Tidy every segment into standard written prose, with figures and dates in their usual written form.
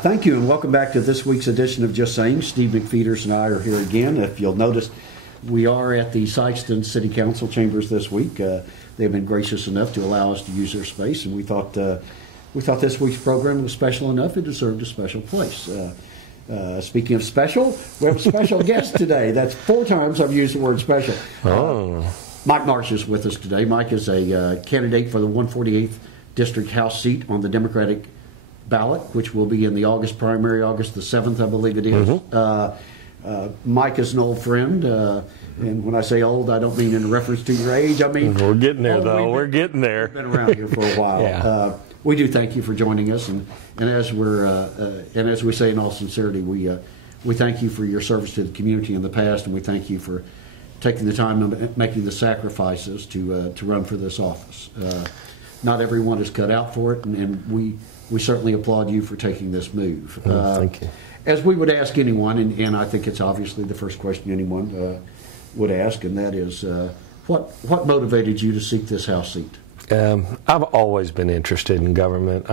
Thank you, and welcome back to this week's edition of Just Saying. Steve McFeeters and I are here again. If you'll notice, we are at the Sikeston City Council chambers this week. They've been gracious enough to allow us to use their space, and we thought this week's program was special enough it deserved a special place. Speaking of special, we have a special guest today. That's 4 times I've used the word special. Mike Marsh is with us today. Mike is a candidate for the 148th District House seat on the Democratic ballot, which will be in the August primary, August the 7th, I believe it is. Mike is an old friend, and when I say old, I don't mean in reference to your age. I mean we're getting there, though. We're getting there. We've been around here for a while. Yeah. We do thank you for joining us, and as we say in all sincerity, we thank you for your service to the community in the past, and we thank you for taking the time and making the sacrifices to run for this office. Not everyone is cut out for it, and we certainly applaud you for taking this move. Thank you. As we would ask anyone, and I think it's obviously the first question anyone would ask, and that is, what motivated you to seek this House seat? I've always been interested in government.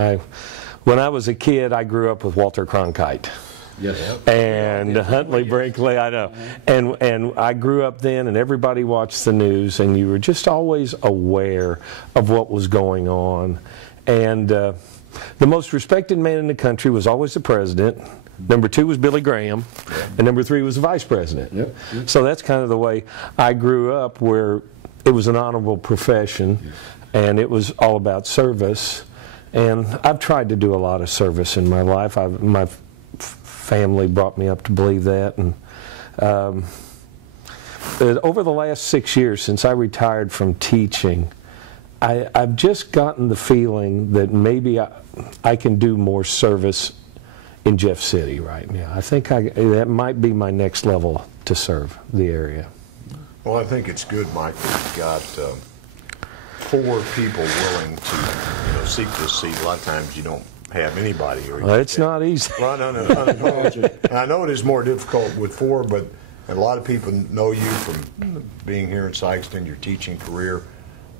When I was a kid, I grew up with Walter Cronkite. Yes. And Huntley Brinkley, I know. And I grew up then, and everybody watched the news, and you were just always aware of what was going on. And the most respected man in the country was always the president. Number 2 was Billy Graham, and number 3 was the vice president. Yep. So that's kind of the way I grew up, where it was an honorable profession, and it was all about service. And I've tried to do a lot of service in my life. My family brought me up to believe that. And over the last 6 years, since I retired from teaching, I've just gotten the feeling that maybe I can do more service in Jeff City right now. I think that might be my next level to serve the area. Well, I think it's good, Mike, that you've got 4 people willing to seek this seat. A lot of times you don't have anybody. Well, it's not easy. Well, no. I know it is more difficult with 4, but a lot of people know you from being here in Sikeston, your teaching career.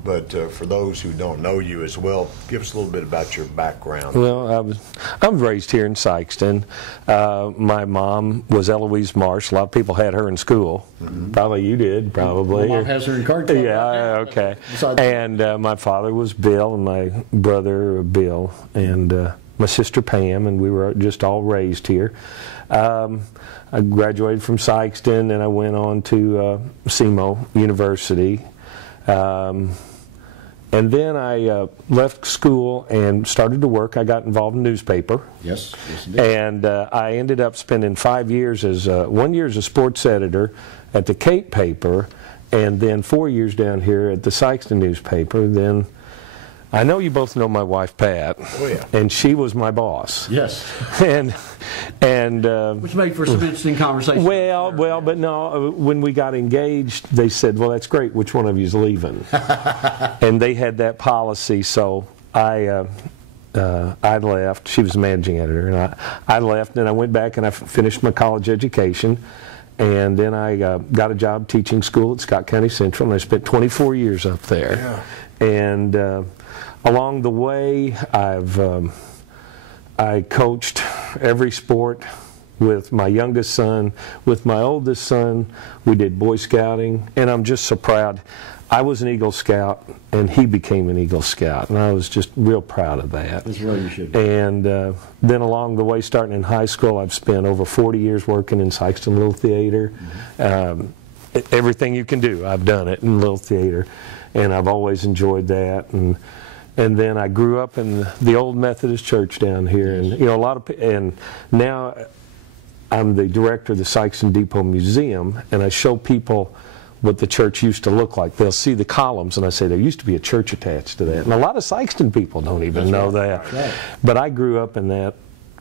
But for those who don't know you as well, give us a little bit about your background. Well, I was raised here in Sikeston. My mom was Eloise Marsh. A lot of people had her in school. Probably you did, probably. My mom has her in card club. Yeah, okay. And my father was Bill, and my brother Bill, and my sister Pam, and we were just all raised here. I graduated from Sikeston, and I went on to SEMO University. And then I left school and started to work. I got involved in newspaper. Yes, indeed. And I ended up spending 5 years as 1 year as a sports editor at the Cape paper, and then 4 years down here at the Sikeston newspaper. Then I know you both know my wife Pat. Oh, yeah. And she was my boss. Yes. And which made for some interesting conversation. Well, but no, when we got engaged, they said, well, that's great, which one of you is leaving? And they had that policy, so I left. She was the managing editor, and I left, and I went back and I finished my college education, and then I got a job teaching school at Scott County Central, and I spent 24 years up there. Yeah. And along the way, I coached every sport with my youngest son. With my oldest son, we did Boy Scouting, and I'm just so proud. I was an Eagle Scout, and he became an Eagle Scout, and I was just real proud of that. That's right, you should be. And then along the way, starting in high school, I've spent over 40 years working in Sikeston Little Theater. Everything you can do, I've done it in Little Theater, and I've always enjoyed that. And then I grew up in the old Methodist church down here, and and now I'm the director of the Sikeston Depot Museum, and I show people what the church used to look like. They'll see the columns, and I say there used to be a church attached to that. And a lot of Sikeston people don't even know that. Right. But I grew up in that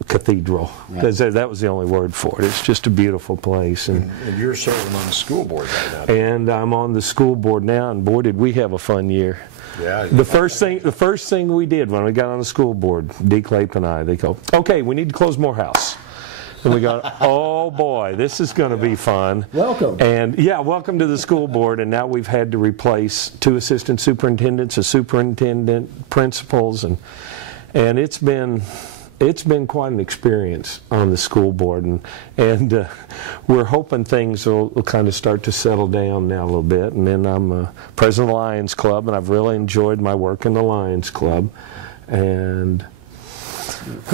cathedral, because that was the only word for it. It's just a beautiful place. And you're serving on the school board right now. And I'm on the school board now, and boy, did we have a fun year. Yeah. The first thing we did when we got on the school board, Dee Clape and I, they go, okay, we need to close Morehouse. And we go, oh boy, this is going to be fun. Welcome. And yeah, welcome to the school board. And now we've had to replace 2 assistant superintendents, a superintendent, principals, and it's been it's been quite an experience on the school board, and we're hoping things will kind of start to settle down now a little bit. And then I'm president of the Lions Club, and I've really enjoyed my work in the Lions Club. And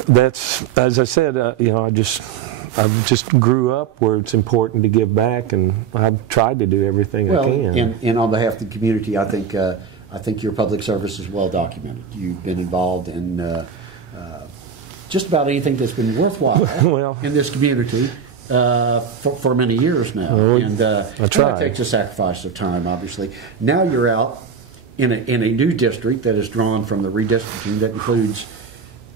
that's, as I said, I just grew up where it's important to give back, and I've tried to do everything I can. And on behalf of the community, I think your public service is well documented. You've been involved in just about anything that's been worthwhile in this community for many years now. That takes a sacrifice of time, obviously. Now you're out in a new district that is drawn from the redistricting that includes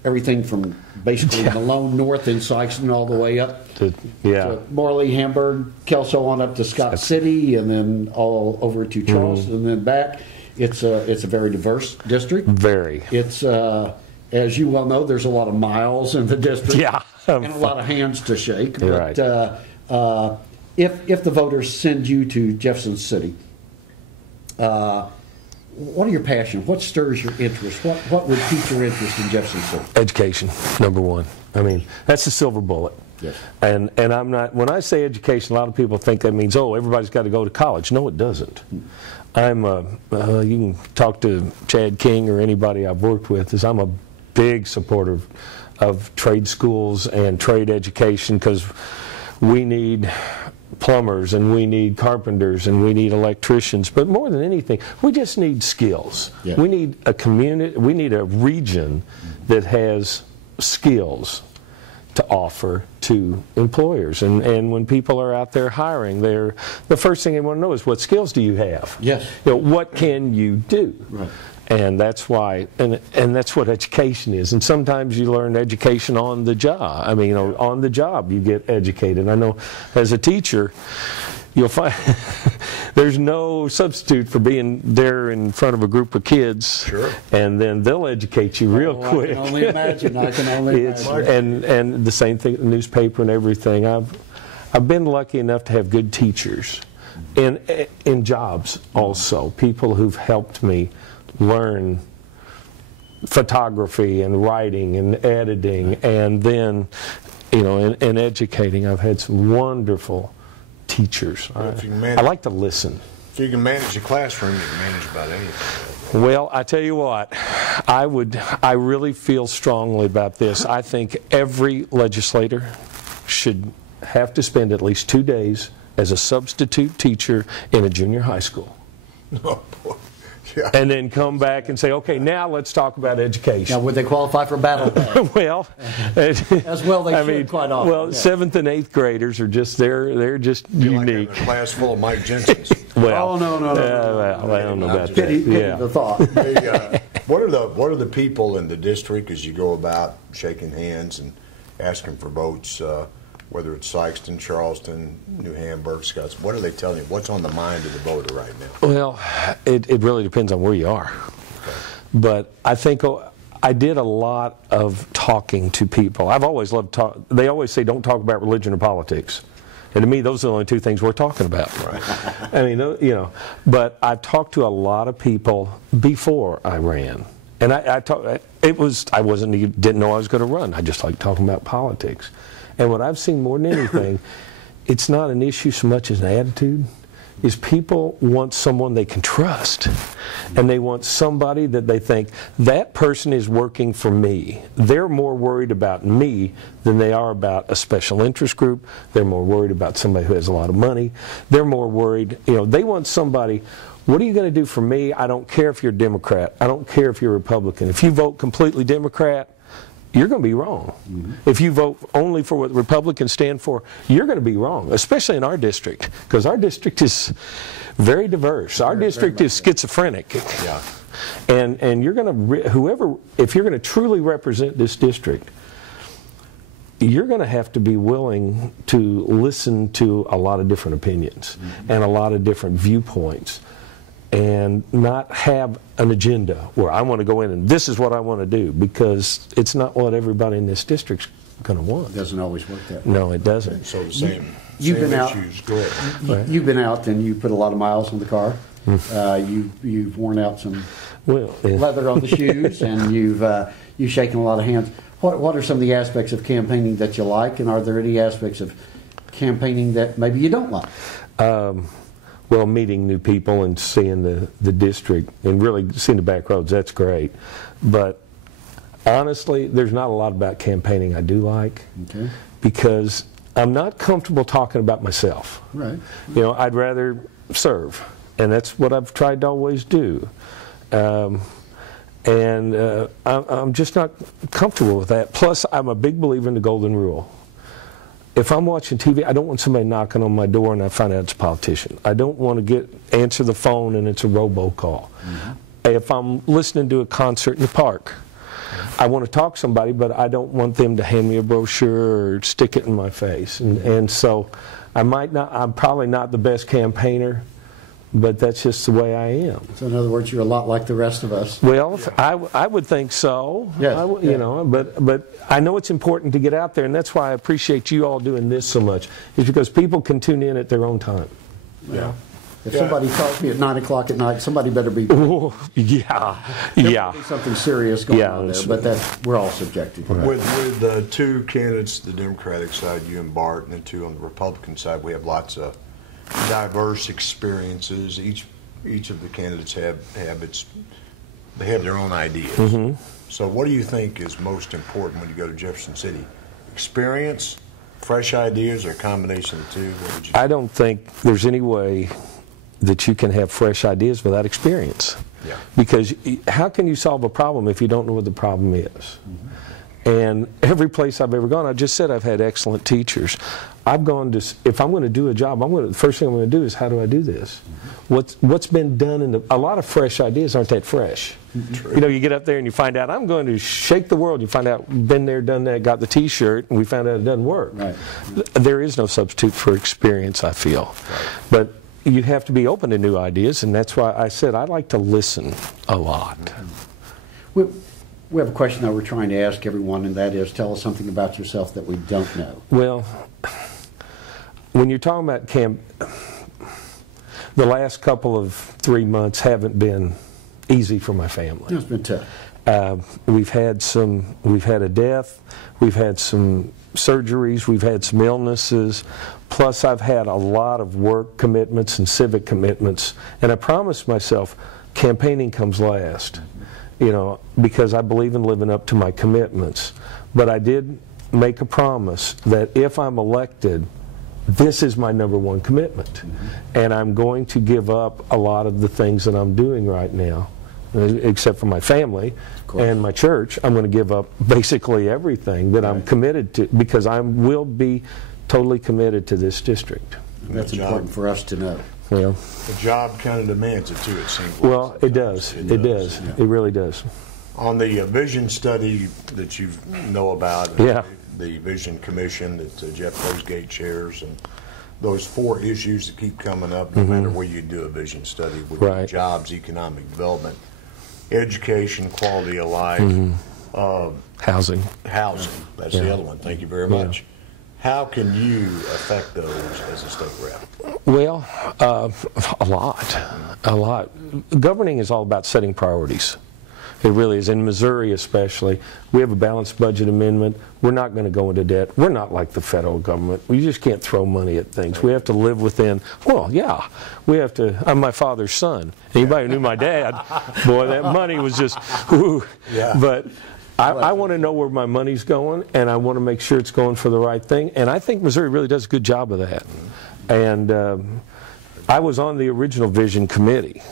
everything from basically Malone North in Sikeston all the way up to Morley, Hamburg, Kelso on up to Scott City, and then all over to Charleston, and then back. It's a very diverse district. Very. It's as you well know, there's a lot of miles in the district, and a lot of hands to shake. But if the voters send you to Jefferson City, what are your passions? What stirs your interest? What would pique your interest in Jefferson City? Education, number one. I mean, that's the silver bullet. Yes. And I'm not. When I say education, a lot of people think that means, oh, everybody's got to go to college. No, it doesn't. You can talk to Chad King or anybody I've worked with. I'm a big supporter of trade schools and trade education, because we need plumbers and we need carpenters and we need electricians, but more than anything, we just need skills. Yeah. We need a community, we need a region that has skills to offer to employers. And when people are out there hiring, the first thing they want to know is, what skills do you have? Yes. What can you do? Right. And that's why, and that's what education is. And sometimes you learn education on the job. I mean, on the job you get educated. I know as a teacher, you'll find there's no substitute for being there in front of a group of kids. Sure. And then they'll educate you real quick. I can only imagine. And the same thing, the newspaper and everything. I've been lucky enough to have good teachers in jobs also. People who've helped me learn photography and writing and editing, and then, in educating, I've had some wonderful teachers. I like to listen. If you can manage a classroom, you can manage about anything. Well, I tell you what, I really feel strongly about this. I think every legislator should have to spend at least 2 days as a substitute teacher in a junior high school. Oh, boy. Yeah. And then come back and say, okay, now let's talk about education. Now, would they qualify for battle pay? Well, as well they should quite often. Well, 7th and 8th graders are just they're just unique. Like a class full of Mike Jensens. Well, no. Well, I don't know about that. Pity the thought. What are the people in the district, as you go about shaking hands and asking for votes? Whether it's Sikeston, Charleston, New Hamburg, Scotts, what are they telling you? What's on the mind of the voter right now? Well, it really depends on where you are. Okay. But I think I did a lot of talking to people. I've always loved talk. They always say don't talk about religion or politics. And to me, those are the only two things we're talking about. Right. I mean, but I've talked to a lot of people before I ran. And I didn't know I was going to run. I just like talking about politics. And what I've seen more than anything, it's not an issue so much as an attitude, is people want someone they can trust. And they want somebody that they think, that person is working for me. They're more worried about me than they are about a special interest group. They're more worried about somebody who has a lot of money. They're more worried, they want somebody, what are you going to do for me? I don't care if you're a Democrat. I don't care if you're a Republican. If you vote completely Democrat, you're going to be wrong. Mm-hmm. If you vote only for what Republicans stand for, you're going to be wrong, especially in our district, because our district is very diverse. Our district is schizophrenic. Yeah. And you're going to, if you're going to truly represent this district, you're going to have to be willing to listen to a lot of different opinions and a lot of different viewpoints, and not have an agenda where I want to go in and this is what I want to do, because it's not what everybody in this district's going to want. It doesn't always work that way. No, it doesn't. So the same issues. Go ahead. You've been out and you put a lot of miles on the car. You've worn out some leather on the shoes, and you've shaken a lot of hands. What are some of the aspects of campaigning that you like, and are there any aspects of campaigning that maybe you don't like? Well, meeting new people and seeing the district and really seeing the back roads, that's great. But honestly, there's not a lot about campaigning I do like, because I'm not comfortable talking about myself. Right. You know, I'd rather serve, and that's what I've tried to always do. I'm just not comfortable with that. Plus, I'm a big believer in the golden rule. If I'm watching TV, I don't want somebody knocking on my door and I find out it's a politician. I don't want to answer the phone and it's a robocall. If I'm listening to a concert in the park, I want to talk to somebody, but I don't want them to hand me a brochure or stick it in my face. And so I'm probably not the best campaigner, but that's just the way I am. So in other words, you're a lot like the rest of us. Well, I would think so. Yes. You know, but I know it's important to get out there, and that's why I appreciate you all doing this so much, is because people can tune in at their own time. Yeah. If somebody calls me at 9 o'clock at night, somebody better be. Oh, yeah. Be something serious going on there, but we're all subjective. Right. With the two candidates, the Democratic side, you and Bart, and the two on the Republican side, we have lots of diverse experiences. Each of the candidates have their own ideas. So what do you think is most important when you go to Jefferson City? Experience, fresh ideas, or a combination of the two? What would you I don't think there's any way that you can have fresh ideas without experience. Yeah. Because how can you solve a problem if you don't know what the problem is? And every place I've ever gone, I just said I've had excellent teachers. I've gone to, if I'm going to do a job, the first thing I'm going to do is, how do I do this? What's been done in a lot of fresh ideas aren't that fresh. You know, you get up there and you find out, I'm going to shake the world. You find out, been there, done that, got the T-shirt, and we found out it doesn't work. Right. There is no substitute for experience, I feel. But you have to be open to new ideas, and that's why I said I like to listen a lot. We have a question that we're trying to ask everyone, and that is, tell us something about yourself that we don't know. Well, when you're talking about the last couple of 3 months haven't been easy for my family. It's been tough. We've had a death, we've had some surgeries, we've had some illnesses, plus I've had a lot of work commitments and civic commitments, and I promised myself campaigning comes last, you know, because I believe in living up to my commitments. But I did make a promise that if I'm elected, this is my #1 commitment, and I'm going to give up a lot of the things that I'm doing right now, except for my family and my church. I'm going to give up basically everything that I'm committed to, because I will be totally committed to this district. That's important for us to know. Well, the job kind of demands it too, it seems. Well, it does. It does. Yeah. It really does. On the vision study that you know about, the Vision Commission that Jeff Rosegate chairs, and those 4 issues that keep coming up, no matter where you do a vision study, with jobs, economic development, education, quality of life, housing. That's the other one. Thank you very much. How can you affect those as a state rep? Well, a lot. Governing is all about setting priorities. It really is. In Missouri especially, we have a balanced budget amendment. We're not going to go into debt. We're not like the federal government. We just can't throw money at things. We have to live within, we have to, I'm my father's son. Anybody who knew my dad, boy, that money was just, whoo. Yeah. But I want to know where my money's going, and I want to make sure it's going for the right thing. And I think Missouri really does a good job of that. And I was on the original Vision Committee.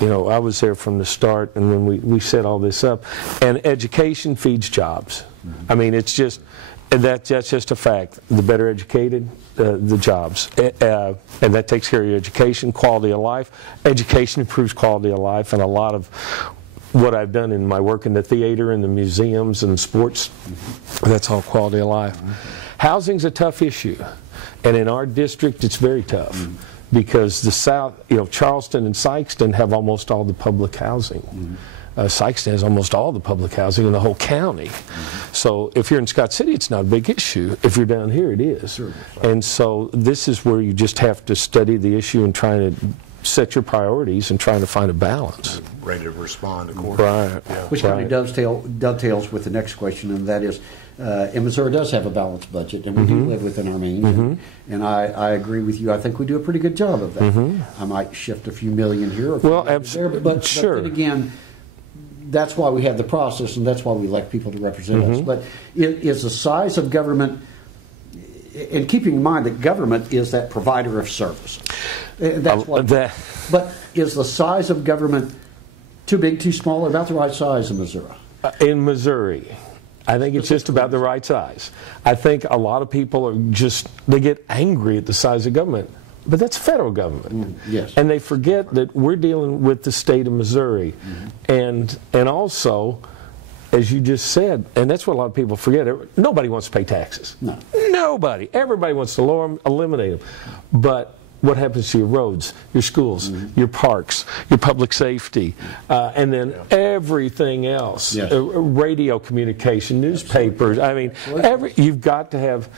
You know, I was there from the start, and then we set all this up. And education feeds jobs. I mean, it's just, that's just a fact. The better educated, the jobs. And that takes care of your education, quality of life. Education improves quality of life, and a lot of what I've done in my work in the theater and the museums and sports, that's all quality of life. Housing's a tough issue, and in our district it's very tough, because the South, you know, Charleston and Sikeston have almost all the public housing. Sikeston has almost all the public housing in the whole county. So if you're in Scott City, it's not a big issue. If you're down here, it is. And so this is where you just have to study the issue and try to set your priorities and trying to find a balance. Ready to respond, of course. Right. Yeah. Which kind of dovetails with the next question, and that is, and Missouri does have a balanced budget, and we do live within our means. And I agree with you. I think we do a pretty good job of that. I might shift a few million here, or a few Well, million there, but sure. then again, that's why we have the process, and that's why we elect people to represent us. But is the size of government, and keeping in mind that government is that provider of service. That's what. But is the size of government too big, too small, or about the right size in Missouri? In Missouri, I think it's just about the right size. I think a lot of people are they get angry at the size of government. But that's federal government. Yes. And they forget that we're dealing with the state of Missouri. And also, as you just said, and that's what a lot of people forget, nobody wants to pay taxes. No. Nobody. Everybody wants to lower them, eliminate them. But what happens to your roads, your schools, your parks, your public safety, and then everything else, Yes. Radio communication, newspapers. I mean, you've got to have...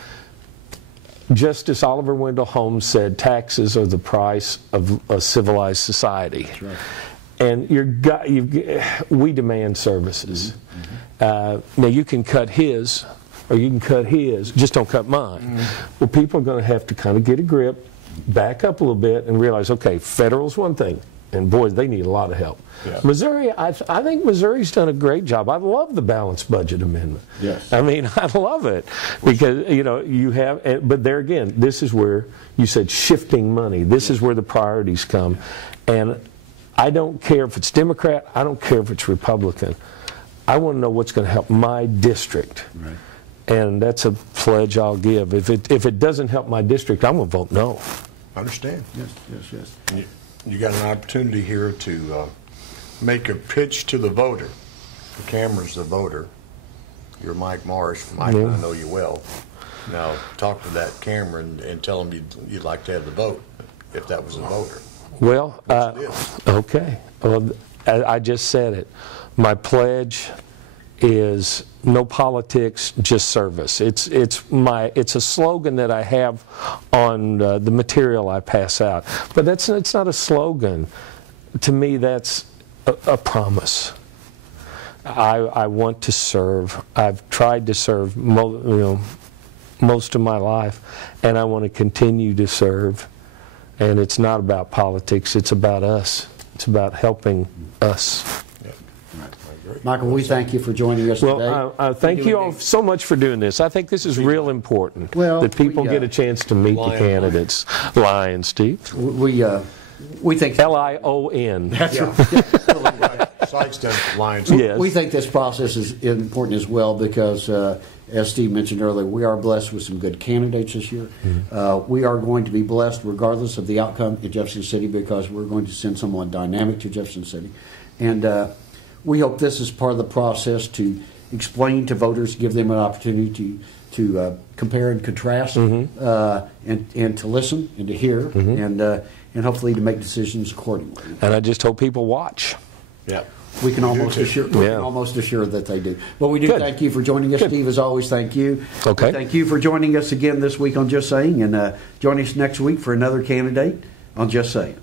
Justice Oliver Wendell Holmes said taxes are the price of a civilized society. That's right. And we demand services. Now you can cut his, or you can cut his, just don't cut mine. Well, people are going to have to kind of get a grip, back up a little bit, and realize, okay, federal's one thing, and boy, they need a lot of help. Yeah. Missouri, I think Missouri's done a great job. I love the balanced budget amendment. Yes. I mean, I love it because, you have, but there again, this is where you said shifting money. This is where the priorities come. And I don't care if it's Democrat, I don't care if it's Republican. I want to know what's going to help my district. Right. And that's a pledge I'll give. If it doesn't help my district, I'm going to vote no. I understand. Yes. You got an opportunity here to make a pitch to the voter. The camera's the voter. You're Mike Marsh. Mike, I know you well. Now, talk to that camera and tell them you'd like to have the vote, if that was a voter. Well, okay. Well, I just said it. My pledge is no politics, just service. It's a slogan that I have on the material I pass out. But it's not a slogan. To me, that's a promise. I want to serve. I've tried to serve most of my life, and I want to continue to serve. And it's not about politics, it's about us. It's about helping us. Michael, we thank you for joining us today. Well, thank you all so much for doing this. I think this is real important, that people get a chance to meet the candidates. Lion, Steve. We think Lion. That's right. Sidestep Lions. Yes. We think this process is important as well because, as Steve mentioned earlier, we are blessed with some good candidates this year. We are going to be blessed regardless of the outcome in Jefferson City because we're going to send someone dynamic to Jefferson City. And we hope this is part of the process to explain to voters, give them an opportunity to compare and contrast, and to listen and to hear, and hopefully to make decisions accordingly. And I just hope people watch. Yeah. We can almost assure that they do. Well, we do thank you for joining us, Steve. As always, thank you. Okay. Thank you for joining us again this week on Just Saying, and join us next week for another candidate on Just Saying.